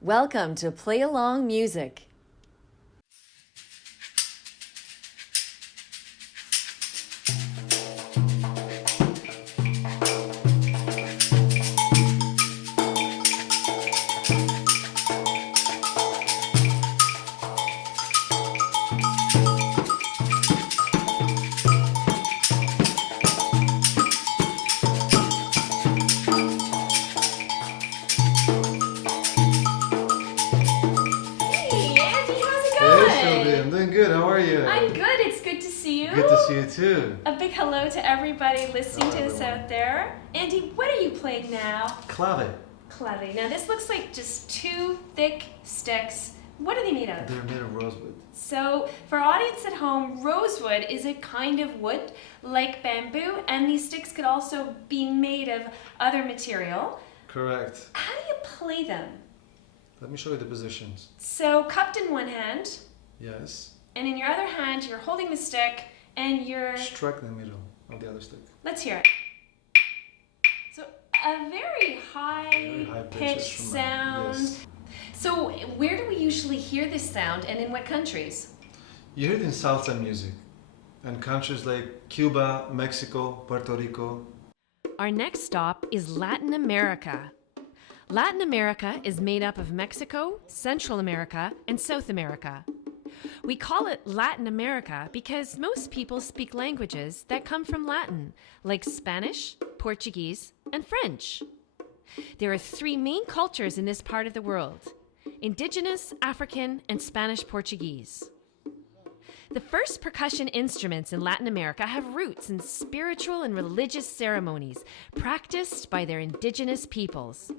Welcome to Play Along Music. Good. How are you? I'm good. It's good to see you. Good to see you too. A big hello to everybody listening to us out there. Andi, what are you playing now? Clave. Clave. Now this looks like just two thick sticks. What are they made out of? They're made of rosewood. So for our audience at home, rosewood is a kind of wood like bamboo, and these sticks could also be made of other material. Correct. How do you play them? Let me show you the positions. So cupped in one hand. Yes. And in your other hand, you're holding the stick and you're... Strike the middle of the other stick. Let's hear it. So a very high-pitched sound. Yes. So where do we usually hear this sound and in what countries? You hear it in salsa music. And countries like Cuba, Mexico, Puerto Rico. Our next stop is Latin America. Latin America is made up of Mexico, Central America, and South America. We call it Latin America because most people speak languages that come from Latin, like Spanish, Portuguese, and French. There are three main cultures in this part of the world: Indigenous, African, and Spanish Portuguese. The first percussion instruments in Latin America have roots in spiritual and religious ceremonies practiced by their indigenous peoples.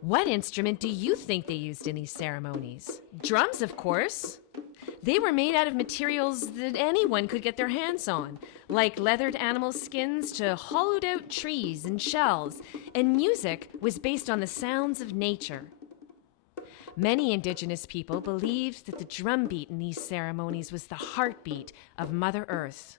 What instrument do you think they used in these ceremonies? Drums, of course. They were made out of materials that anyone could get their hands on, like leathered animal skins to hollowed out trees and shells, and music was based on the sounds of nature. Many indigenous people believed that the drum beat in these ceremonies was the heartbeat of Mother Earth.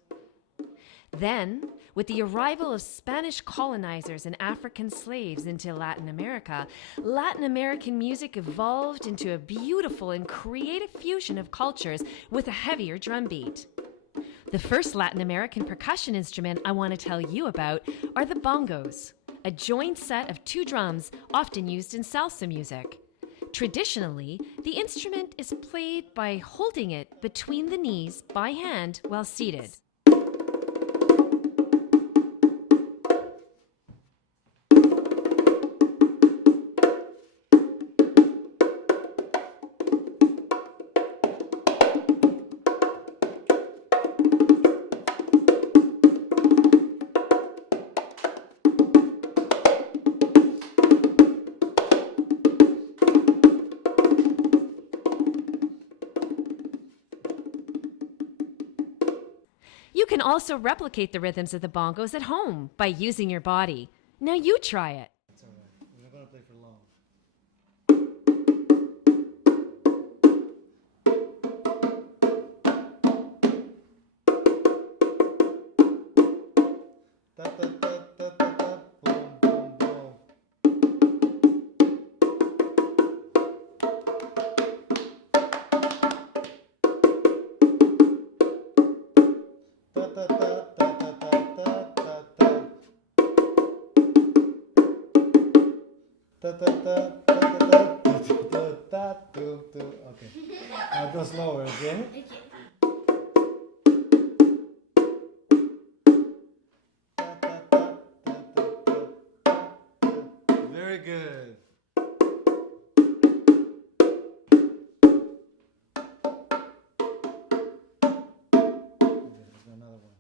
Then, with the arrival of Spanish colonizers and African slaves into Latin America, Latin American music evolved into a beautiful and creative fusion of cultures with a heavier drum beat. The first Latin American percussion instrument I want to tell you about are the bongos, a joined set of two drums often used in salsa music. Traditionally, the instrument is played by holding it between the knees by hand while seated. You can also replicate the rhythms of the bongos at home by using your body. Now you try it. That's all right. We're not going to play for long. Da, da, da, da, da, da. Boom, boom, boom. Da, da, da, da, da, da, da, da. Da, da, da, da, da, da, da, do, do. Okay. Now go slower, okay? Da, da, da, da, da, da, da. Very good. There's another one.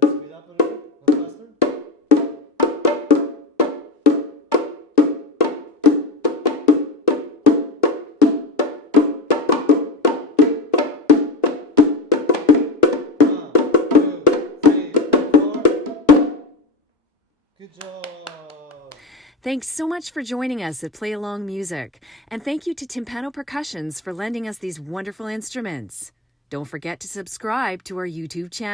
Let's speed up a little bit, faster. Good job. Thanks so much for joining us at Play Along Music. And thank you to Timpano Percussions for lending us these wonderful instruments. Don't forget to subscribe to our YouTube channel.